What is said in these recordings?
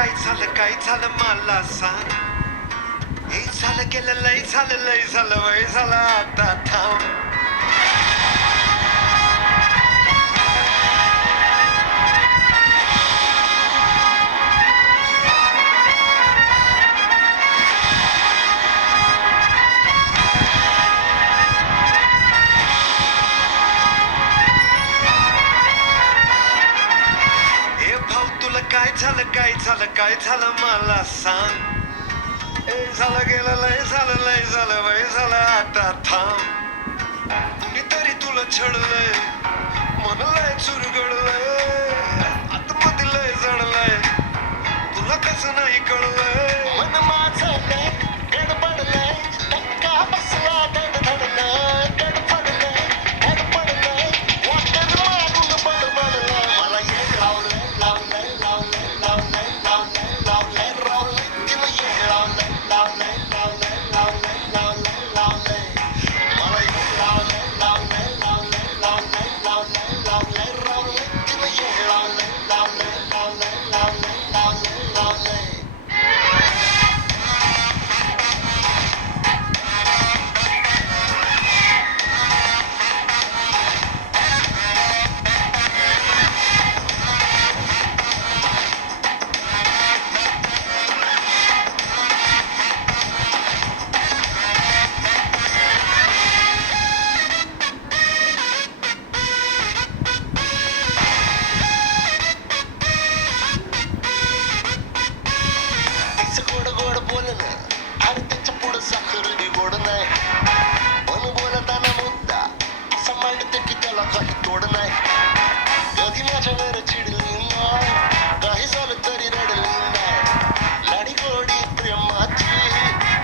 काय झालं मला सांग. हे झालं गेलं लय झालं वय झालं आता थांब. ए भाऊ तुला काय झालं मला सांग. हे झालं गेलं लय झालं वय झालं आता थांब. कुणीतरी तुला छळलंय मन लय चुरगळलंय आतमध्ये लय जळलंय तुला कसं नाही कळलंय. मन माझं लय गडबडलंय धक्का बसला धडधडलंय गडफडलंय धडपडलंय वाटेल मारून बडबडलंय. मला येड लावलंय लावलंय लावलंय लावलंय लावलंय लावलंय रावलंय तिला येड लावलंय लावलंय लावलंय लावलंय लावलंय लावलंय. मला येड लावलंय लावलंय लावलंय लावलंय लावलंय लावलंय रावलंय तिला येड लावलंय लावलंय लावलंय लावलंय लावलंय लावलंय. तिचं गोड गोड बोलणं आणि त्याच्या पुढं साखर बी गोड नाही. पण बोलताना मुद्दा असा मांडते की त्याला काही तोड नाही. कधी माझ्यावर चिडली नाही काही झालं तरी रडली नाही. लाडी गोडी प्रेमाची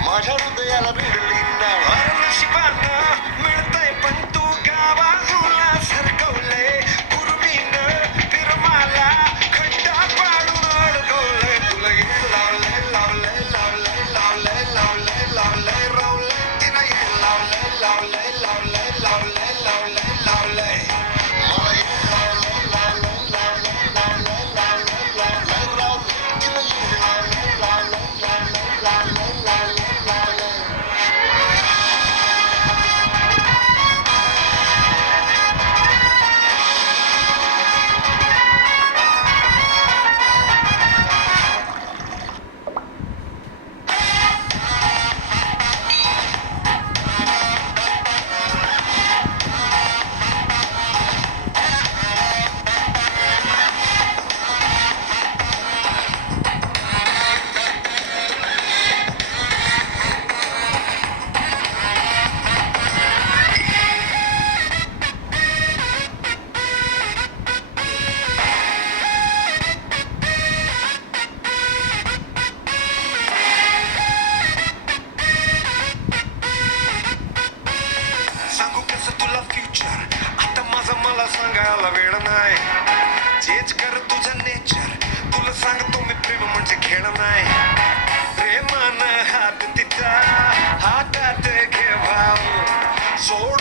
माझ्या हृदयाला भिडली नाही. नशिबानं मिळतंय पण तू गावाजूला सरकवलंय पूर्वीनं फिरमाला खड्डा पाडून अडकवलंय. तुला येड लावलंय लावलंय लावलंय लावलंय लावलंय लावलंय रावलंय तिला येड लावलंय लावलंय लावलंय लावलंय लावलंय लावलंय. मला येड लावलंय लावलंय लावलंय लावलंय लावलंय लावलंय रावलंय तिला येड लावलंय लावलंय लावलंय लावलंय लावलंय लावलंय. सांगू कसं तुला फ्युचर आता माझं मला सांगायला वेळ नाही. चेंज कर तुझं नेचर तुला सांगतो मी प्रेम म्हणजे खेळ नाही. प्रेमानं हात तिचा हातात घे भाऊ सोड